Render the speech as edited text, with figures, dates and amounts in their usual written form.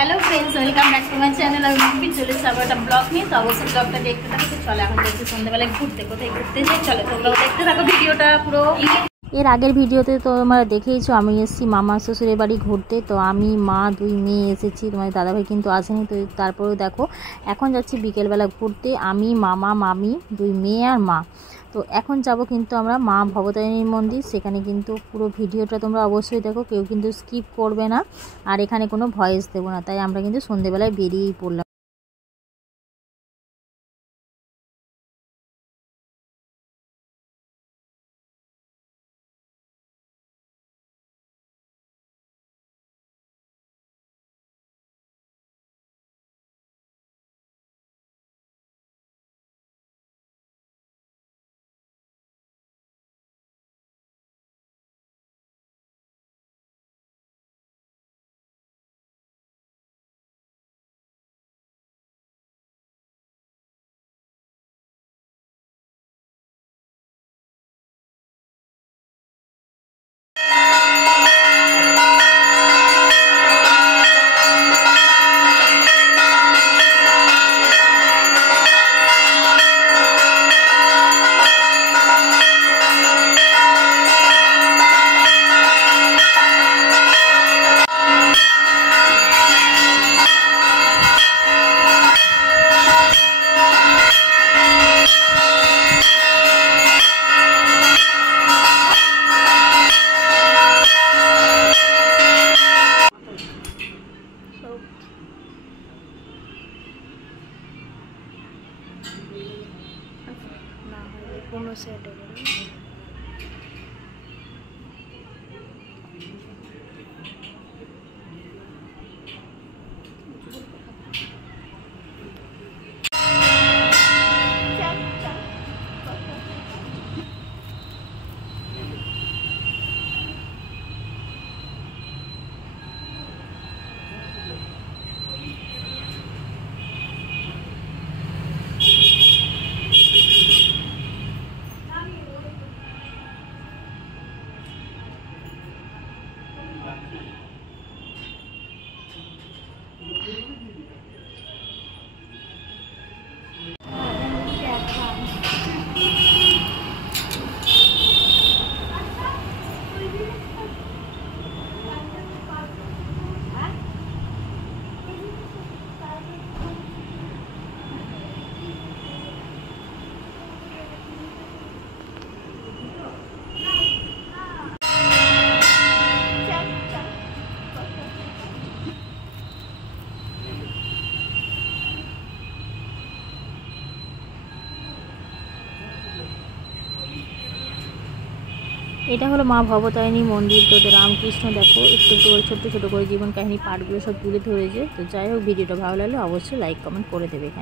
Hello friends, welcome back to my channel. আমি মাম্পি চলে এসেছি আবার একটা ব্লগ নিয়ে। তো অবশ্যই ব্লগটা দেখতে থাকো। তো চলো এখন দেখছি সন্ধ্যাবেলায় ঘুরতে, কোথায় ঘুরতে যাই। চলো তোমরাও দেখতে থাকো ভিডিওটা পুরো। এর আগের ভিডিওতে তো তোমরা দেখেইছো আমি এসেছি মামা শ্বশুরের বাড়ি ঘুরতে। তো আমি মা দুই মেয়ে এসেছি, তোমার দাদাভাই কিন্তু আসেনি। তো তারপরেও দেখো এখন যাচ্ছি বিকেলবেলা ঘুরতে, আমি মামা মামি দুই মেয়ে আর মা। তো এখন যাব কিন্তু আমরা মা ভবতারিণীর মন্দির, সেখানে কিন্তু পুরো ভিডিওটা তোমরা অবশ্যই দেখো, কেউ কিন্তু স্কিপ করবে না। আর এখানে কোনো ভয়েস দেবো না, তাই আমরা কিন্তু সন্ধেবেলায় বেরিয়েই পড়লাম। কোনো সেট এটা হলো মা ভবতারিণী মন্দির। তো রামকৃষ্ণ দেখো একটু একটু করে ছোট্ট ছোট করে জীবন কাহিনী পাঠগুলো সব তুলে ধরেছে। তো যাই হোক, ভিডিওটা ভালো লাগলে অবশ্যই লাইক কমেন্ট করে দেবে এখানে।